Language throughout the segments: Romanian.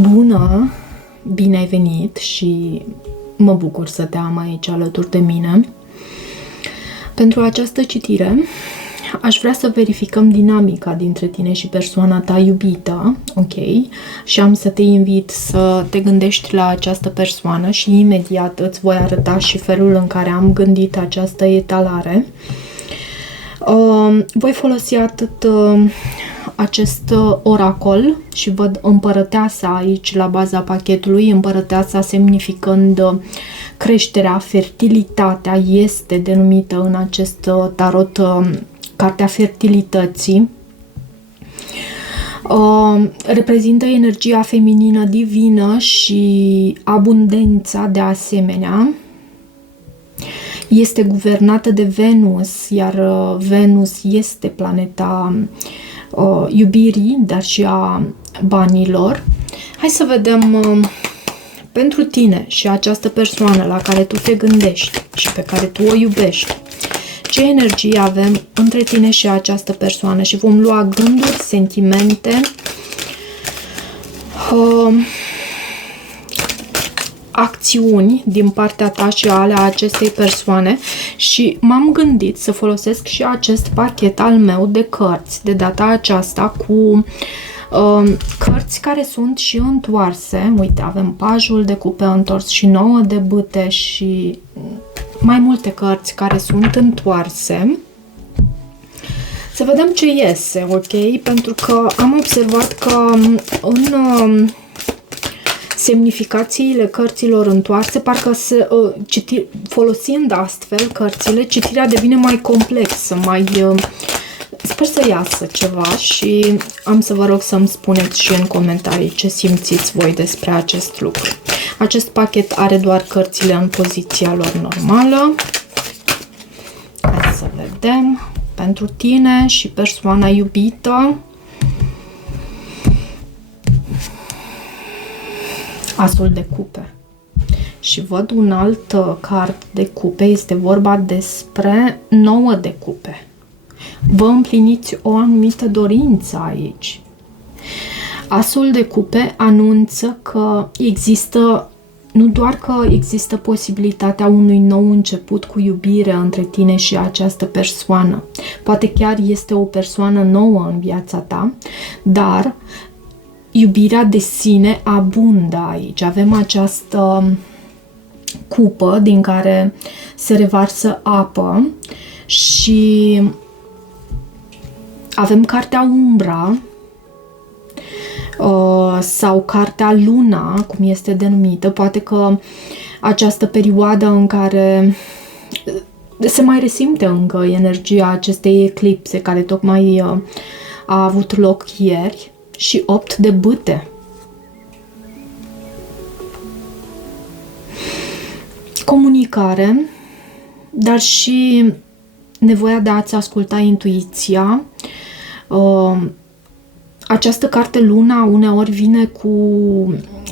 Bună! Bine ai venit și mă bucur să te am aici alături de mine. Pentru această citire aș vrea să verificăm dinamica dintre tine și persoana ta iubită, ok? Și am să te invit să te gândești la această persoană și imediat îți voi arăta și felul în care am gândit această etalare. Voi folosi atât acest oracol și văd împărăteasa aici la baza pachetului, împărăteasa semnificând creșterea, fertilitatea, este denumită în acest tarot cartea fertilității. Reprezintă energia feminină divină și abundența de asemenea. Este guvernată de Venus, iar Venus este planeta iubirii, dar și a banilor. Hai să vedem pentru tine și această persoană la care tu te gândești și pe care tu o iubești. Ce energie avem între tine și această persoană și vom lua gânduri, sentimente, acțiuni din partea ta și ale acestei persoane și m-am gândit să folosesc și acest pachet al meu de cărți, de data aceasta cu cărți care sunt și întoarse. Uite, avem pajul de cupe întors și 9 de bâte și mai multe cărți care sunt întoarse. Să vedem ce iese, ok? Pentru că am observat că în semnificațiile cărților întoarse, parcă folosind astfel cărțile, citirea devine mai complexă, sper să iasă ceva și am să vă rog să-mi spuneți și în comentarii ce simțiți voi despre acest lucru. Acest pachet are doar cărțile în poziția lor normală. Hai să vedem pentru tine și persoana iubită. Asul de cupe. Și văd un alt card de cupe, este vorba despre 9 de cupe. Vă împliniți o anumită dorință aici. Asul de cupe anunță că nu doar că există posibilitatea unui nou început cu iubire între tine și această persoană. Poate chiar este o persoană nouă în viața ta, dar iubirea de sine abundă aici. Avem această cupă din care se revarsă apă și avem cartea Umbra sau cartea Luna, cum este denumită. Poate că această perioadă în care se mai resimte încă energia acestei eclipse care tocmai a avut loc ieri. Și 8 de bâte. Comunicare, dar și nevoia de a-ți asculta intuiția. Această carte Luna uneori vine cu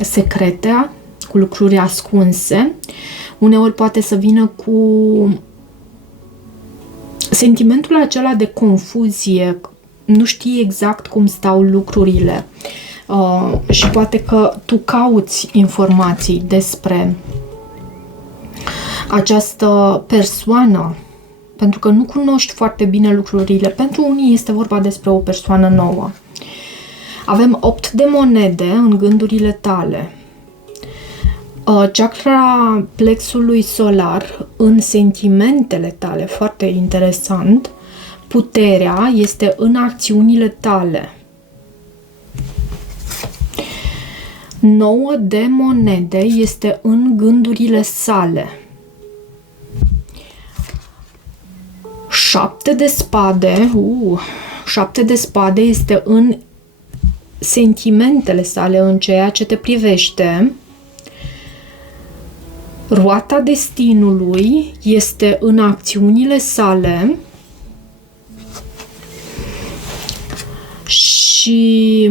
secrete, cu lucruri ascunse. Uneori poate să vină cu sentimentul acela de confuzie, nu știi exact cum stau lucrurile și poate că tu cauți informații despre această persoană pentru că nu cunoști foarte bine lucrurile. Pentru unii este vorba despre o persoană nouă. Avem 8 de monede în gândurile tale. Chakra plexului solar în sentimentele tale, foarte interesant. Puterea este în acțiunile tale. 9 de monede este în gândurile sale. 7 de spade, 7 de spade este în sentimentele sale, în ceea ce te privește. Roata destinului este în acțiunile sale. Și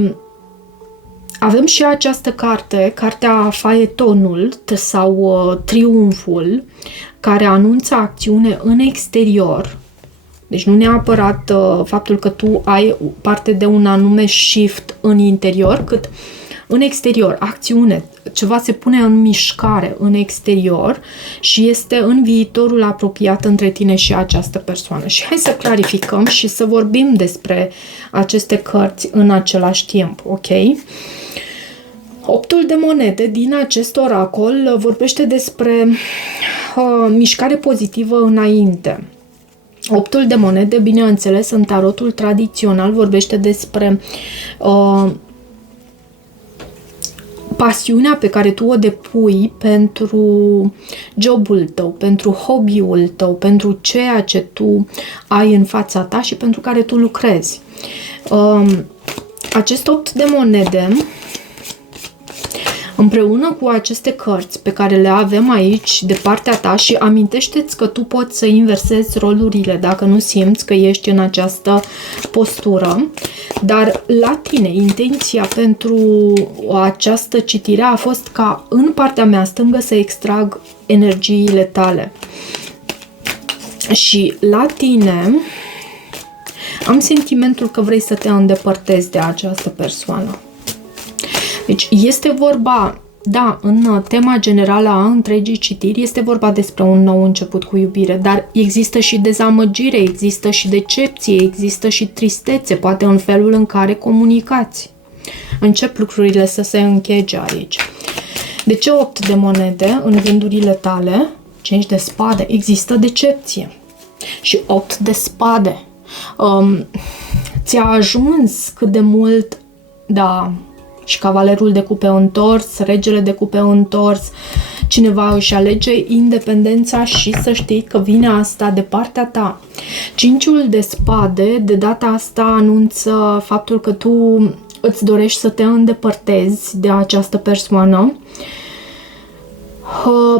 avem și această carte, cartea Faetonul sau Triumful, care anunță acțiune în exterior. Deci nu neapărat faptul că tu ai parte de un anume shift în interior, cât în exterior, acțiune, ceva se pune în mișcare în exterior și este în viitorul apropiat între tine și această persoană. Și hai să clarificăm și să vorbim despre aceste cărți în același timp, ok? Optul de monede din acest oracol vorbește despre mișcare pozitivă înainte. Optul de monede, bineînțeles, în tarotul tradițional vorbește despre pasiunea pe care tu o depui pentru jobul tău, pentru hobby-ul tău, pentru ceea ce tu ai în fața ta și pentru care tu lucrezi. Acest opt de monede, împreună cu aceste cărți pe care le avem aici de partea ta, și amintește-ți că tu poți să inversezi rolurile dacă nu simți că ești în această postură, dar la tine intenția pentru această citire a fost ca în partea mea stângă să extrag energiile tale. Și la tine am sentimentul că vrei să te îndepărtezi de această persoană. Deci este vorba, da, în tema generală a întregii citiri este vorba despre un nou început cu iubire, dar există și dezamăgire, există și decepție, există și tristețe, poate în felul în care comunicați. Încep lucrurile să se închege aici. De ce 8 de monede în gândurile tale? 5 de spade, există decepție. Și 8 de spade. Ți-a ajuns cât de mult, da, și cavalerul de cupe întors, regele de cupe întors, cineva își alege independența și să știi că vine asta de partea ta. Cinciul de spade de data asta anunță faptul că tu îți dorești să te îndepărtezi de această persoană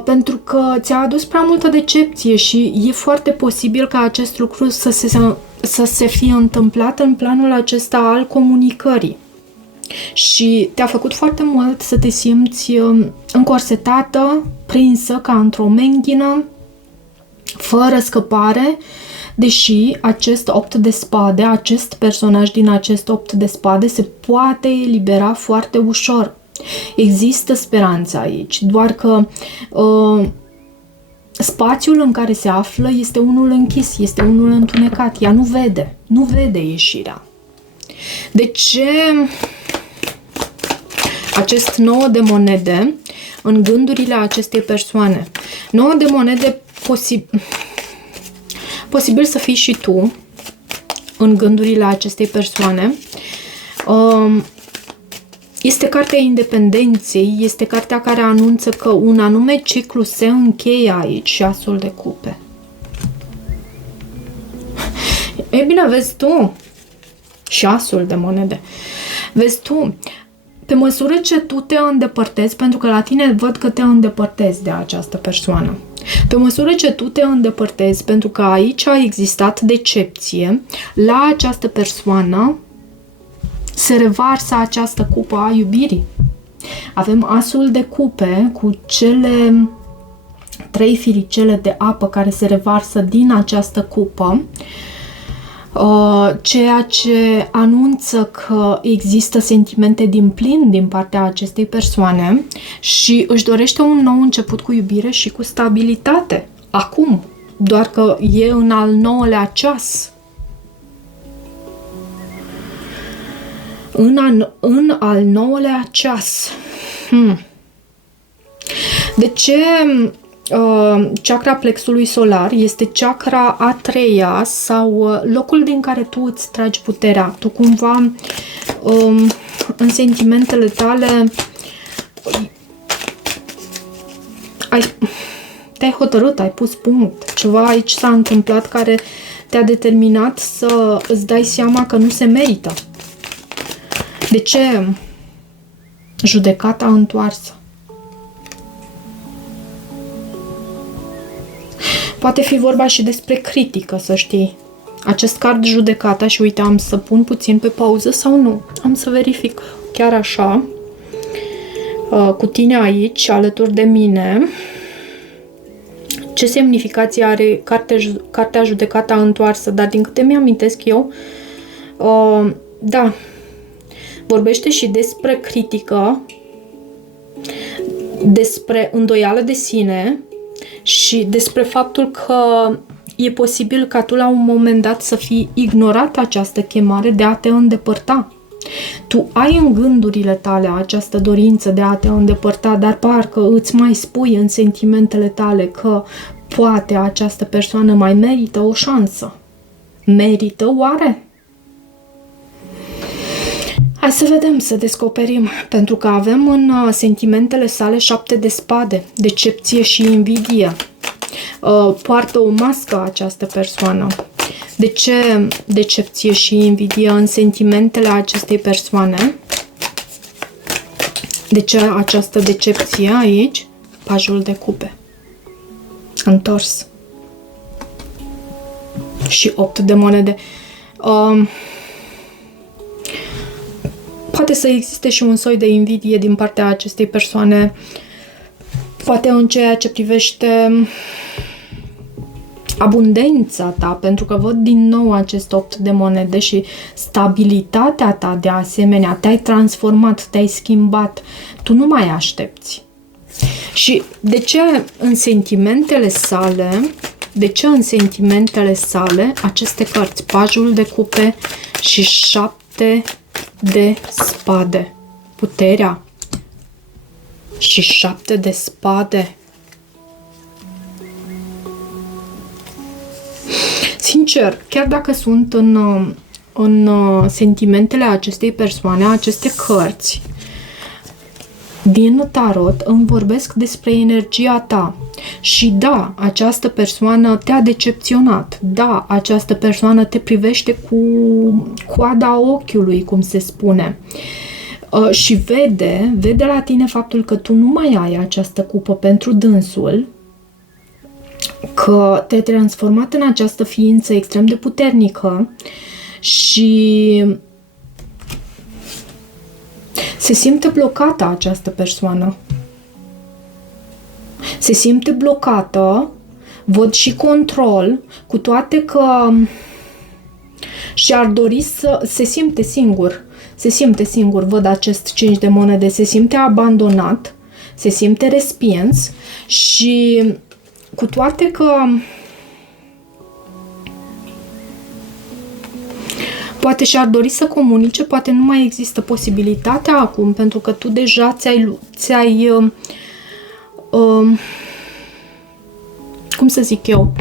pentru că ți-a adus prea multă decepție și e foarte posibil ca acest lucru să se fie întâmplat în planul acesta al comunicării. Și te-a făcut foarte mult să te simți încorsetată, prinsă ca într-o menghină, fără scăpare, deși acest 8 de spade, acest personaj din acest 8 de spade se poate elibera foarte ușor. Există speranță aici, doar că spațiul în care se află este unul închis, este unul întunecat, ea nu vede ieșirea. De ce acest 9 de monede în gândurile acestei persoane? 9 de monede, posibil să fii și tu în gândurile acestei persoane. Este cartea independenței, este cartea care anunță că un anume ciclu se încheie aici, și asul de cupe. E bine, vezi tu, și asul de monede. Vezi tu, pe măsură ce tu te îndepărtezi, pentru că la tine văd că te îndepărtezi de această persoană, pe măsură ce tu te îndepărtezi, pentru că aici a existat decepție, la această persoană se revarsă această cupă a iubirii. Avem asul de cupe cu cele 3 firicele de apă care se revarsă din această cupă, ceea ce anunță că există sentimente dinplin din partea acestei persoane și își dorește un nou început cu iubire și cu stabilitate. Acum, doar că e în al 9-lea ceas. În al 9-lea ceas. De ce chakra plexului solar este chakra a 3-a sau locul din care tu îți tragi puterea? Tu cumva în sentimentele tale te-ai hotărât, ai pus punct. Ceva aici s-a întâmplat care te-a determinat să îți dai seama că nu se merită. De ce judecata întoarsă? Poate fi vorba și despre critică, să știi. Acest card judecata, și uite, am să pun puțin pe pauză sau nu. Am să verific chiar așa, cu tine aici, alături de mine, ce semnificație are cartea judecata întoarsă. Dar din câte mi-amintesc eu, da, Vorbește și despre critică, despre îndoială de sine și despre faptul că e posibil ca tu la un moment dat să fii ignorat această chemare de a te îndepărta. Tu ai în gândurile tale această dorință de a te îndepărta, dar parcă îți mai spui în sentimentele tale că poate această persoană mai merită o șansă. Merită oare? Hai să vedem, să descoperim, pentru că avem în sentimentele sale 7 de spade, decepție și invidie. Poartă o mască această persoană. De ce decepție și invidie în sentimentele acestei persoane? De ce această decepție aici? Pajul de cupe. Întors. Și 8 de monede. Poate să existe și un soi de invidie din partea acestei persoane, poate în ceea ce privește abundența ta, pentru că văd din nou acest 8 de monede și stabilitatea ta de asemenea, te-ai transformat, te-ai schimbat, tu nu mai aștepți. Și de ce în sentimentele sale, aceste cărți, pajul de cupe și 7 de spade, puterea și 7 de spade. Sincer, chiar dacă sunt în sentimentele acestei persoane, aceste cărți din tarot îmi vorbesc despre energia ta. Și da, această persoană te-a decepționat. Da, această persoană te privește cu coada ochiului, cum se spune. Și vede la tine faptul că tu nu mai ai această cupă pentru dânsul, că te-ai transformat în această ființă extrem de puternică și se simte blocată această persoană. Se simte blocată, văd și control, cu toate că și-ar dori să se simte singur. Se simte singur, văd acest 5 de monede, se simte abandonat, se simte respins și cu toate că poate și-ar dori să comunice, poate nu mai există posibilitatea acum, pentru că tu deja cum să zic eu,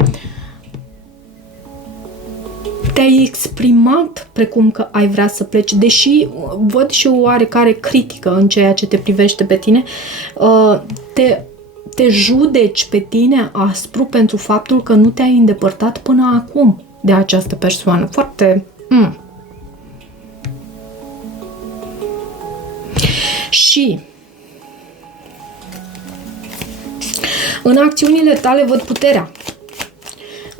te-ai exprimat precum că ai vrea să pleci, deși văd și o oarecare critică în ceea ce te privește pe tine, te judeci pe tine aspru pentru faptul că nu te-ai îndepărtat până acum de această persoană. Foarte... Și în acțiunile tale văd puterea.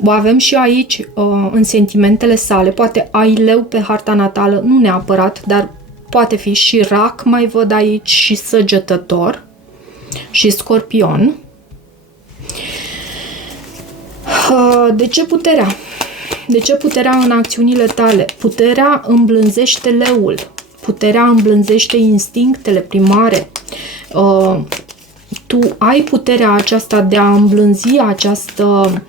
O avem și aici în sentimentele sale. Poate ai leu pe harta natală, nu neapărat, dar poate fi și rac, mai văd aici, și săgetător și scorpion. De ce puterea? De ce puterea în acțiunile tale? Puterea îmblânzește leul. Puterea îmblânzește instinctele primare. Tu ai puterea aceasta de a îmblânzi această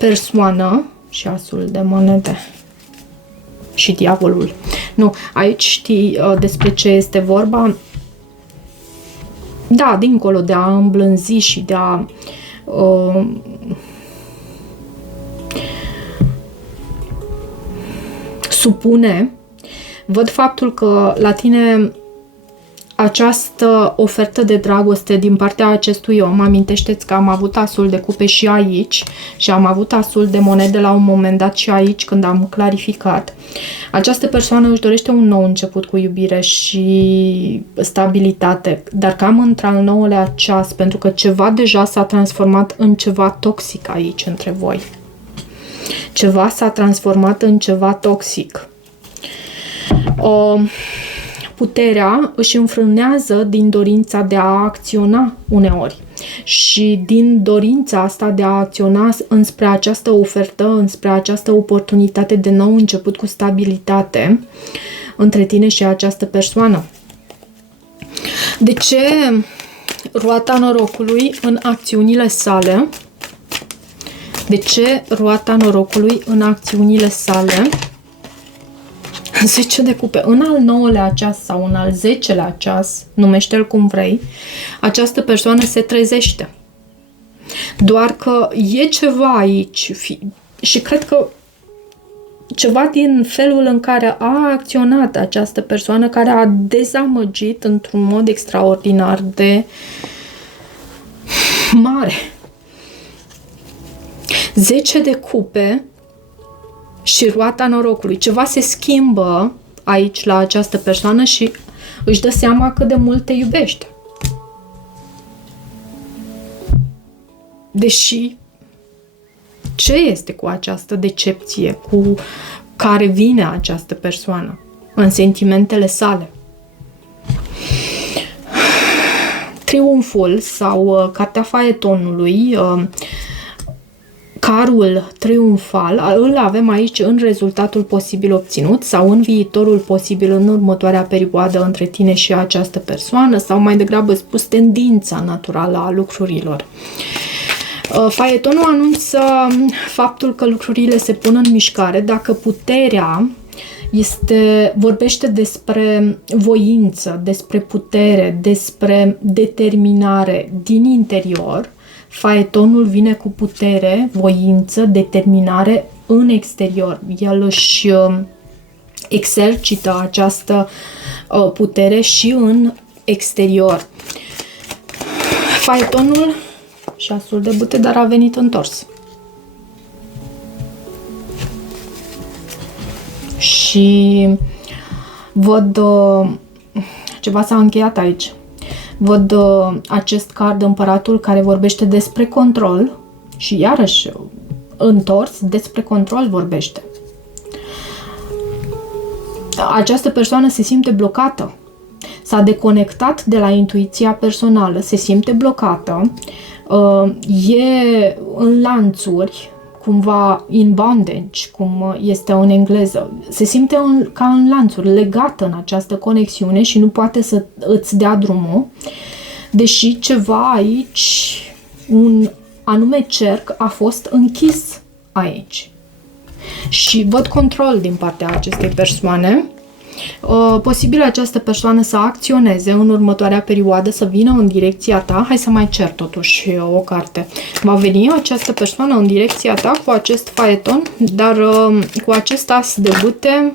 persoană și asul de monede și diavolul. Nu, aici știi despre ce este vorba. Da, dincolo de a îmblânzi și de a supune, văd faptul că la tine această ofertă de dragoste din partea acestui om, amintește-ți că am avut asul de cupe și aici și am avut asul de monede la un moment dat și aici când am clarificat. Această persoană își dorește un nou început cu iubire și stabilitate, dar cam într-al 9-lea ceas, pentru că ceva deja s-a transformat în ceva toxic aici între voi. Ceva s-a transformat în ceva toxic. Puterea își înfrânează din dorința de a acționa uneori și din dorința asta de a acționa înspre această ofertă, înspre această oportunitate de nou început cu stabilitate, între tine și această persoană. De ce roata norocului în acțiunile sale? De ce roata norocului în acțiunile sale? 10 de cupe. În al 9-lea ceas sau în al 10-lea ceas, numește-l cum vrei, această persoană se trezește. Doar că e ceva aici și cred că ceva din felul în care a acționat această persoană, care a dezamăgit într-un mod extraordinar de mare. 10 de cupe și roata norocului. Ceva se schimbă aici la această persoană și își dă seama cât de mult te iubește. Deși, ce este cu această decepție cu care vine această persoană în sentimentele sale? Triumful sau cartea faetonului, carul triumfal, îl avem aici în rezultatul posibil obținut sau în viitorul posibil în următoarea perioadă între tine și această persoană, sau mai degrabă spus tendința naturală a lucrurilor. Faetonul anunță faptul că lucrurile se pun în mișcare dacă puterea vorbește despre voință, despre putere, despre determinare din interior. Faetonul vine cu putere, voință, determinare în exterior. El își exercită această putere și în exterior. Faetonul, șasul de bâte, dar a venit întors. Și văd ceva s-a încheiat aici. Văd acest card, împăratul, care vorbește despre control și iarăși întors despre control vorbește. Această persoană se simte blocată. S-a deconectat de la intuiția personală, se simte blocată, e în lanțuri, cumva in bondage, cum este în engleză. Se simte ca în lanțuri, legată în această conexiune și nu poate să îți dea drumul, deși ceva aici, un anume cerc, a fost închis aici. Și văd control din partea acestei persoane. Posibil această persoană să acționeze în următoarea perioadă, să vină în direcția ta. Hai să mai cer totuși o carte. Va veni această persoană în direcția ta cu acest faeton, dar cu acest as de bâte.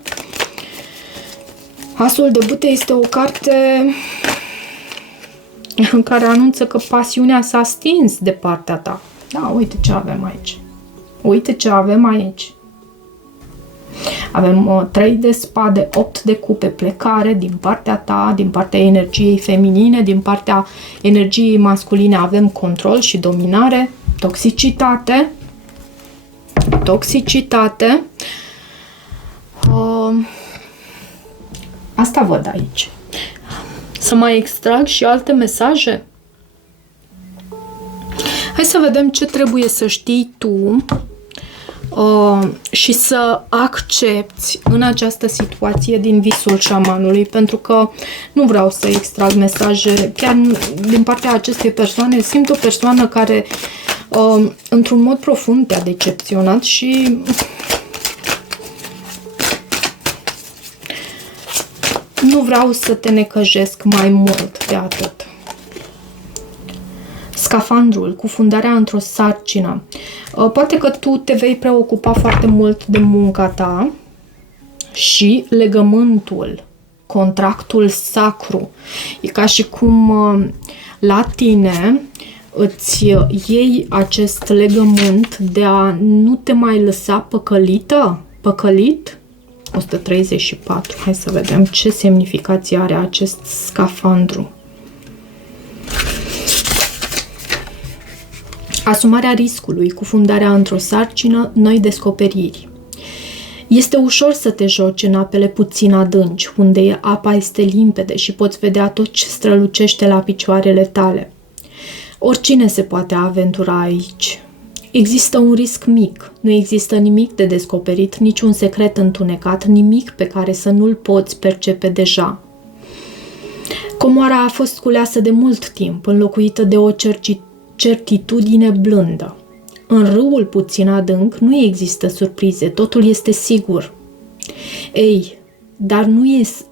Asul de bâte este o carte în care anunță că pasiunea s-a stins de partea ta. Da, uite ce avem aici. Uite ce avem aici. Avem 3 de spade, 8 de cupe, plecare din partea ta, din partea energiei feminine, din partea energiei masculine avem control și dominare, toxicitate. Asta văd aici. Să mai extrag și alte mesaje? Hai să vedem ce trebuie să știi tu și să accepti în această situație din visul șamanului, pentru că nu vreau să extrag mesaje chiar din partea acestei persoane. Simt o persoană care într-un mod profund te-a decepționat și nu vreau să te necăjesc mai mult de atât. Scafandrul, cufundarea într-o sarcină. Poate că tu te vei preocupa foarte mult de munca ta și legământul, contractul sacru. E ca și cum la tine îți iei acest legământ de a nu te mai lăsa păcălit. 134. Hai să vedem ce semnificație are acest scafandru. Asumarea riscului, cufundarea într-o sarcină, noi descoperiri. Este ușor să te joci în apele puțin adânci, unde apa este limpede și poți vedea tot ce strălucește la picioarele tale. Oricine se poate aventura aici. Există un risc mic, nu există nimic de descoperit, niciun secret întunecat, nimic pe care să nu-l poți percepe deja. Comoara a fost culeasă de mult timp, înlocuită de o certitudine blândă. În râul puțin adânc nu există surprize, totul este sigur. Ei, dar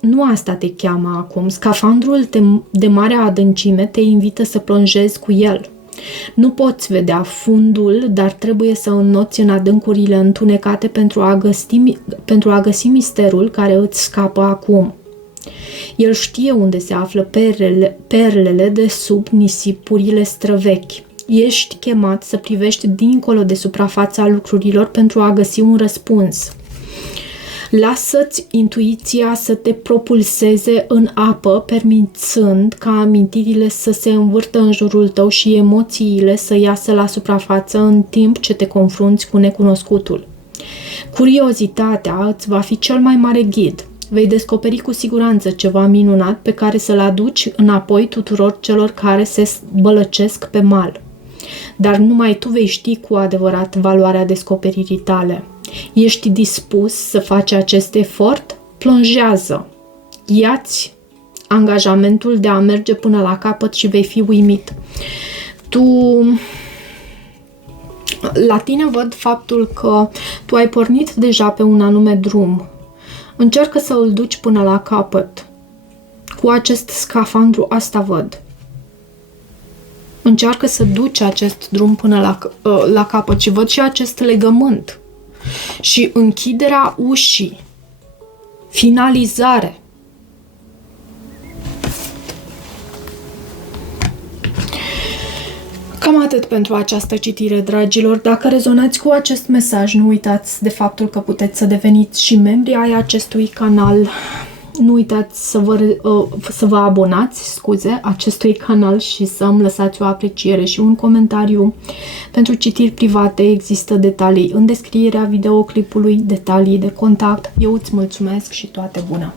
nu asta te cheamă acum. Scafandrul de mare adâncime te invită să plonjezi cu el. Nu poți vedea fundul, dar trebuie să înnoți în adâncurile întunecate pentru a găsi misterul care îți scapă acum. El știe unde se află perlele de sub nisipurile străvechi. Ești chemat să privești dincolo de suprafața lucrurilor pentru a găsi un răspuns. Lasă-ți intuiția să te propulseze în apă, permițând ca amintirile să se învârtă în jurul tău și emoțiile să iasă la suprafață în timp ce te confrunți cu necunoscutul. Curiozitatea îți va fi cel mai mare ghid. Vei descoperi cu siguranță ceva minunat pe care să-l aduci înapoi tuturor celor care se bălăcesc pe mal. Dar numai tu vei ști cu adevărat valoarea descoperirii tale. Ești dispus să faci acest efort? Plonjează! Ia-ți angajamentul de a merge până la capăt și vei fi uimit. La tine văd faptul că tu ai pornit deja pe un anume drum. Încearcă să îl duci până la capăt. Cu acest scafandru asta văd. Încearcă să duci acest drum până la capăt și văd și acest legământ. Și închiderea ușii. Finalizare. Cam atât pentru această citire, dragilor. Dacă rezonați cu acest mesaj, nu uitați de faptul că puteți să deveniți și membri ai acestui canal. Nu uitați să vă abonați, acestui canal și să îmi lăsați o apreciere și un comentariu. Pentru citiri private există detalii în descrierea videoclipului, detalii de contact. Eu îți mulțumesc și toate bune!